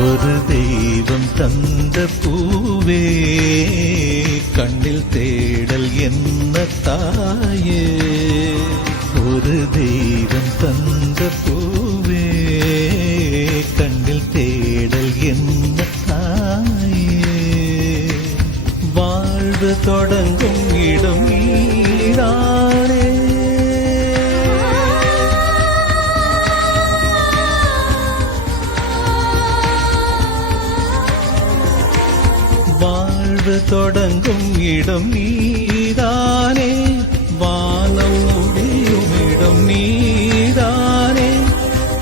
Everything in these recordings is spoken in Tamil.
ஒரு தெய்வம் தந்த பூவே கண்ணில் தேடல் என்ன தாயே, ஒரு தெய்வம் தந்த பூவே கண்ணில் தேடல் என்ன தாயே, வாழ்வு தொடங்கும் இடம் நீதானே, வாழ்வு தொடங்கும் இடம் நீதானே, வானம் முடியும் இடம் நீதானே,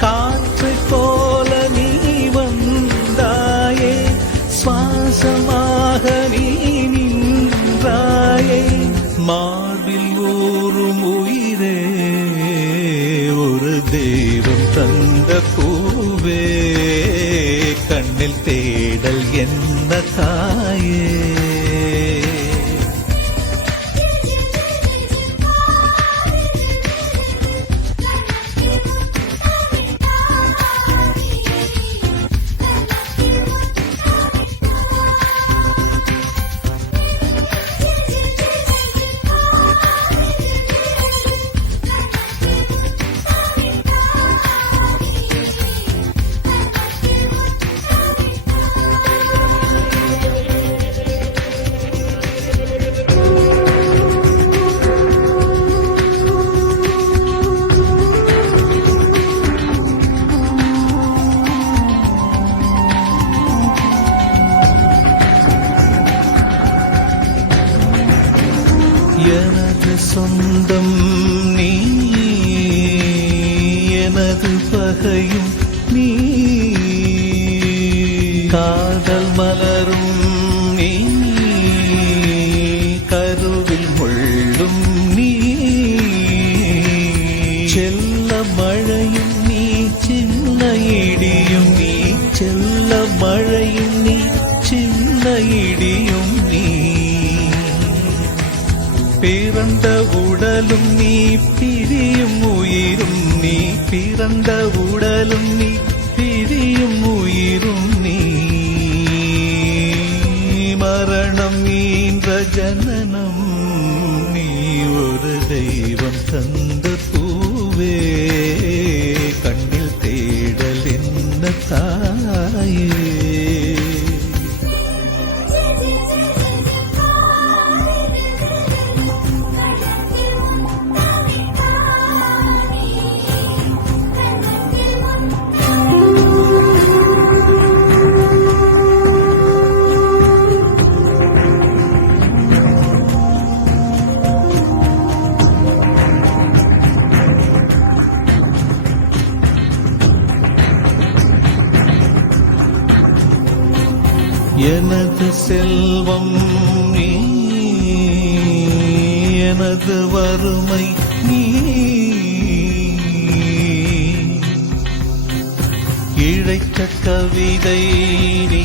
காற்றைப் போல நீ வந்தாயே, சுவாசமாக நீ நின்றாயே, மார்பில் ஊறும் உயிரே ஒரு தெய்வம் தந்த பூவே கண்ணில் தேடல் என்ன தாயே, எனது சொந்தம் நீ, எனது பகையும் நீ, காதல் மலரும் நீ, கருவில் முள்ளும் நீ, செல்ல மழையும் நீ, சின்ன இடியும் நீ, செல்ல மழையும் நீ, சின்ன இடியும் நீ, பிறந்த உடலும் நீ, பிரியும் உயிரும் நீ, பிறந்த உடலும் நீ, பிரியும் உயிரும் நீ, மரணம் ஈன்ற ஜனனம் நீ, ஒரு தெய்வம் தந்த பூவே கண்ணில் தேடல் என்ன தாயே, எனது செல்வம் நீ, எனது வறுமை நீ, இழைத்த கவிதை நீ,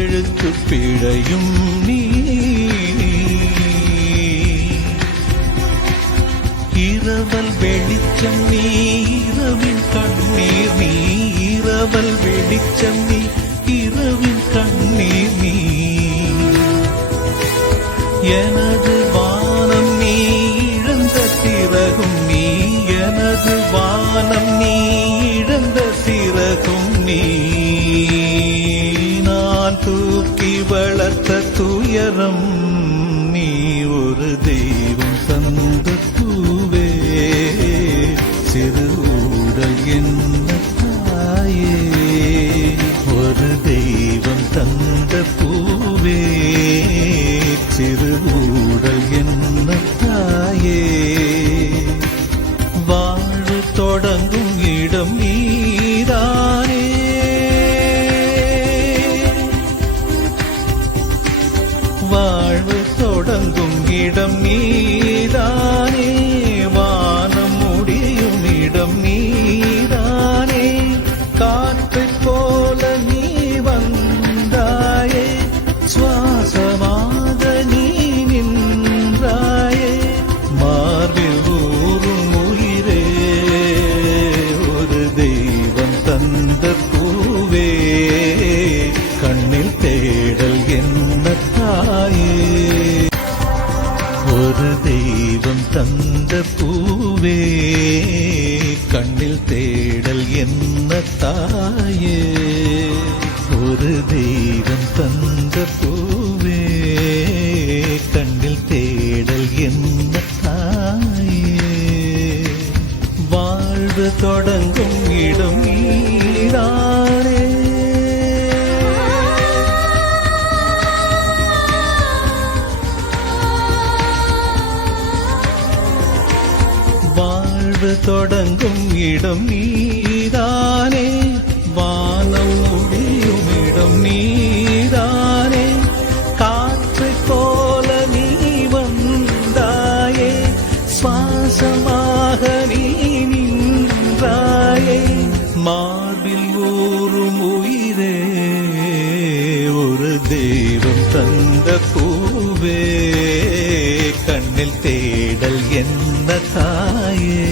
எழுத்து பிழையும் நீ, இரவல் வெளிச்சம் நீ, இரவின் கண்ணீர் நீ, இரவல் வெளிச்சம் நீ, இரவின் கண்ணீர் நீ, எனது வானம் நீ, இழந்த சிறகும் நீ, எனது வானம் நீ, இழந்த சிறகும் நீ, நான் தூக்கி வளர்த்த துயரம் நீ, ஒரு தெய்வம் தந்த பூவே சிறு ஊடல் என்ன தாயே, ஒரு தெய்வம் தந்த பூவே சிறு ஊடல் என்ன தாயே, வாழ்வு தொடங்கும் இடம் நீதானே, வாழ்வு தொடங்கும் இடம் நீதானே, வானம் முடியும் இடம் நீதானே, தந்த பூவே கண்ணில் தேடல் என்ன தாயே ஒரு தெய்வம் தந்த பூவே கண்ணில் தேடல் என்ன தாயே ஒரு தெய்வம் தந்த பூவே கண்ணில் தேடல் என்ன தாயே வாழ்வு தொடங்கும் இடம் நீதானே வாழ்வு தொடங்கும் இடம் நீதானே வானம் முடியும் இடம் நீதானே காற்று போல நீ வந்தாயே சுவாசமாக நீ நின்றாயே மார்பில் ஊறும் உயிரே ஒரு தெய்வம் தந்த பூவே கண்ணில் தேடல் என்ன தாயே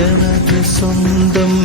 எனது சொந்தம்